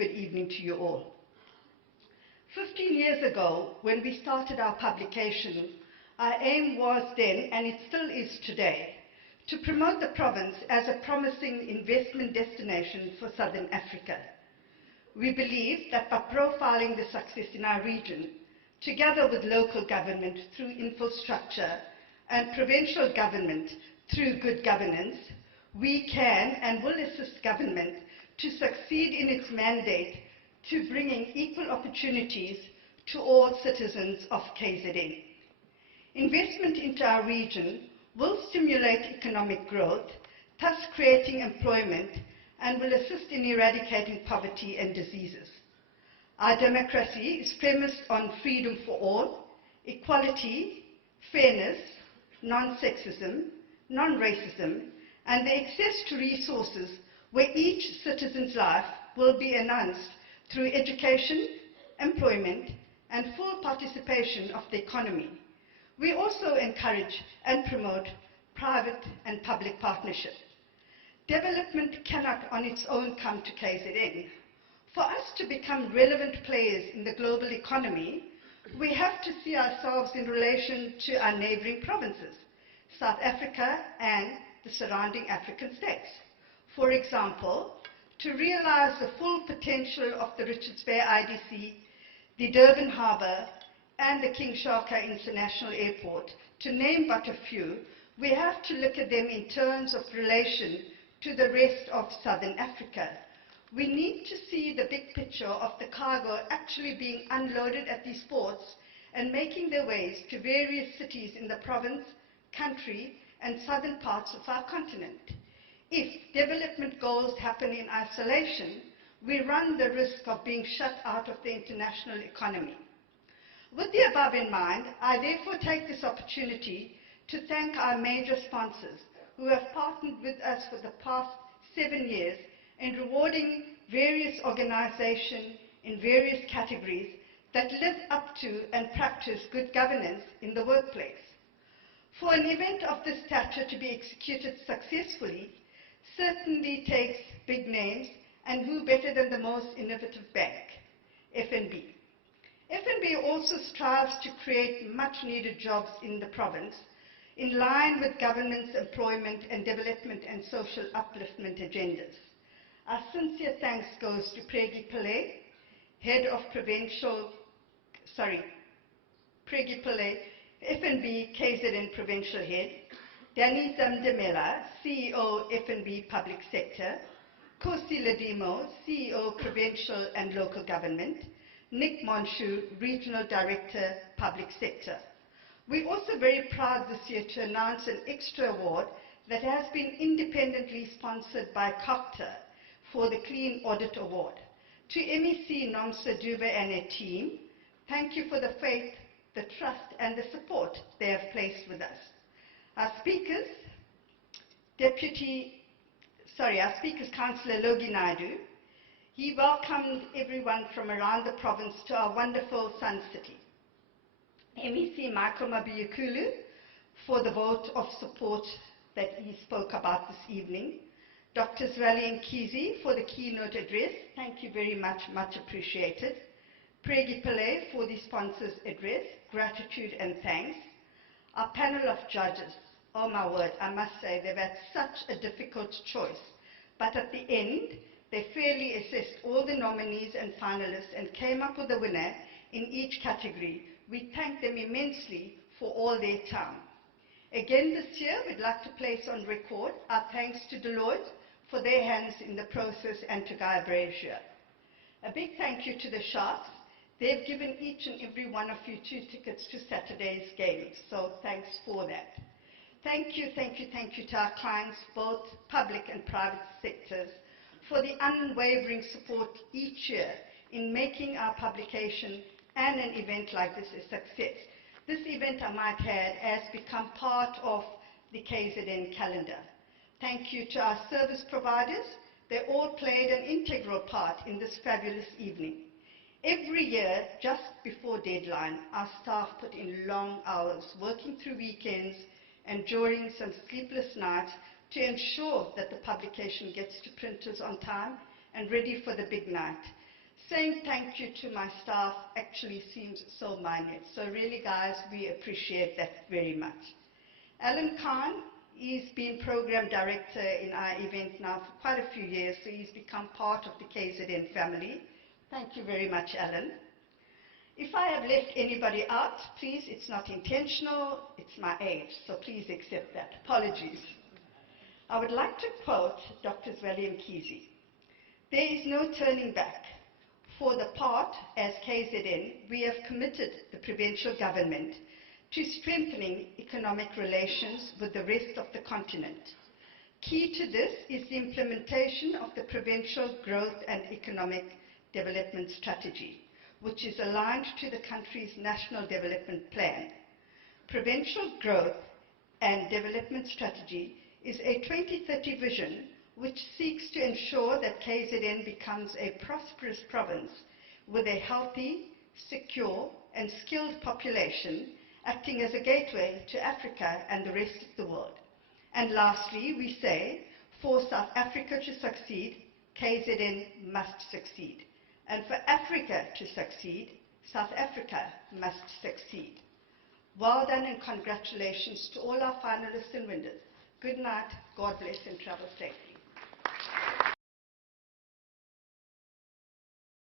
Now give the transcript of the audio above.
good evening to you all. 15 years ago, when we started our publication, our aim was then, and it still is today, to promote the province as a promising investment destination for Southern Africa. We believe that by profiling the success in our region, together with local government through infrastructure and provincial government through good governance, we can and will assist government to succeed in its mandate to bringing equal opportunities to all citizens of KZN. Investment into our region will stimulate economic growth, thus creating employment, and will assist in eradicating poverty and diseases. Our democracy is premised on freedom for all, equality, fairness, non-sexism, non-racism, and the access to resources where each citizen's life will be enhanced through education, employment, and full participation of the economy. We also encourage and promote private and public partnership. Development cannot on its own come to KZN. For us to become relevant players in the global economy, we have to see ourselves in relation to our neighboring provinces, South Africa and the surrounding African states. For example, to realize the full potential of the Richards Bay IDC, the Durban Harbour, and the King Shaka International Airport, to name but a few, we have to look at them in terms of relation to the rest of Southern Africa. We need to see the big picture of the cargo actually being unloaded at these ports and making their ways to various cities in the province, country, and southern parts of our continent. If development goals happen in isolation, we run the risk of being shut out of the international economy. With the above in mind, I therefore take this opportunity to thank our major sponsors who have partnered with us for the past 7 years in rewarding various organizations in various categories that live up to and practice good governance in the workplace. For an event of this stature to be executed successfully certainly takes big names, and who better than the most innovative bank, FNB. FNB also strives to create much-needed jobs in the province in line with government's employment and development and social upliftment agendas. Our sincere thanks goes to Pregi Pillay, Head of Pregi Pillay, FNB KZN Provincial Head, Danny Zamdemela, CEO FNB Public Sector, Kosi Ladimo, CEO Provincial and Local Government, Nick Monshu, Regional Director, Public Sector. We're also very proud this year to announce an extra award that has been independently sponsored by COCTA for the Clean Audit Award. To MEC Nomsa Dube and her team, thank you for the faith, the trust, and the support they have placed with us. Our speakers, Councillor Logi Naidu, he welcomed everyone from around the province to our wonderful Sun City. MEC Michael Mabiyukulu for the vote of support that he spoke about this evening. Dr. Zweli Nkizi for the keynote address. Thank you very much, much appreciated. Pregi Pillay for the sponsor's address. Gratitude and thanks. Our panel of judges, oh my word, I must say they've had such a difficult choice, but at the end, they fairly assessed all the nominees and finalists and came up with a winner in each category. We thank them immensely for all their time. Again this year, we'd like to place on record our thanks to Deloitte for their hands in the process and to Guy Brazier. A big thank you to the Sharks. They've given each and every one of you 2 tickets to Saturday's game, so thanks for that. Thank you to our clients, both public and private sectors, for the unwavering support each year in making our publication and an event like this a success. This event, I might add, has become part of the KZN calendar. Thank you to our service providers. They all played an integral part in this fabulous evening. Every year, just before deadline, our staff put in long hours, working through weekends and during some sleepless nights to ensure that the publication gets to printers on time and ready for the big night. saying thank you to my staff actually seems so minor. So really, guys, we appreciate that very much. Alan Khan, he's been program director in our event now for quite a few years, so he's become part of the KZN family. Thank you very much, Alan. If I have left anybody out, please, it's not intentional, it's my age, so please accept that. Apologies. I would like to quote Dr. Zweli Mkhize. There is no turning back. For the part, as KZN, we have committed the provincial government to strengthening economic relations with the rest of the continent. Key to this is the implementation of the Provincial Growth and Economic Development Strategy, which is aligned to the country's National Development Plan. Provincial Growth and Development Strategy is a 2030 vision which seeks to ensure that KZN becomes a prosperous province with a healthy, secure and skilled population acting as a gateway to Africa and the rest of the world. And lastly, we say, for South Africa to succeed, KZN must succeed. And for Africa to succeed, South Africa must succeed. Well done and congratulations to all our finalists and winners. Good night, God bless and travel safe.